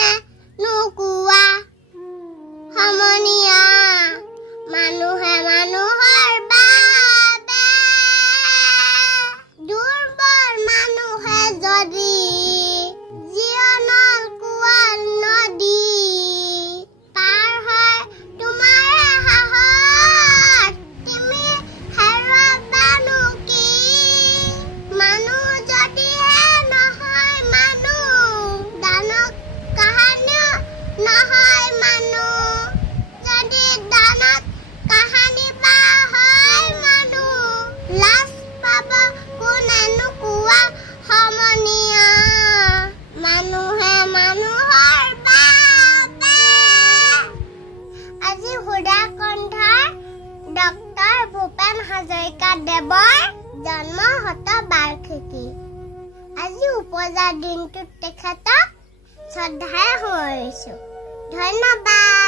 কোনে নুকুৱা সমনীয়া মানুহে মানুহৰ বাবে দুৰ্বল মানুহে যদি জীৱনৰ কুঁৱল নদী পাৰ হয় তোমাৰ সাহস তুমি হেৰুৱাবানো কি মানুহ যদিহে নহয় মানুহ দানৱ কাহানিও নহয় মানুহ যদি দানৱ কাহানি বা হয় মানুহ লাজ পাব কোনে নুকুৱা সমনীয়া মানুহে মানুহৰ বাবে আজি সুধা কণ্ঠাৰ ডক্টৰ ভূপেন হাজৰিকা দেৱৰ জন্ম শতবাৰ্ষিকী আজি উপজা দিনটোত তেখেতক শ্ৰদ্ধাৰে সোঁৱৰিছো ধন্যবাদ।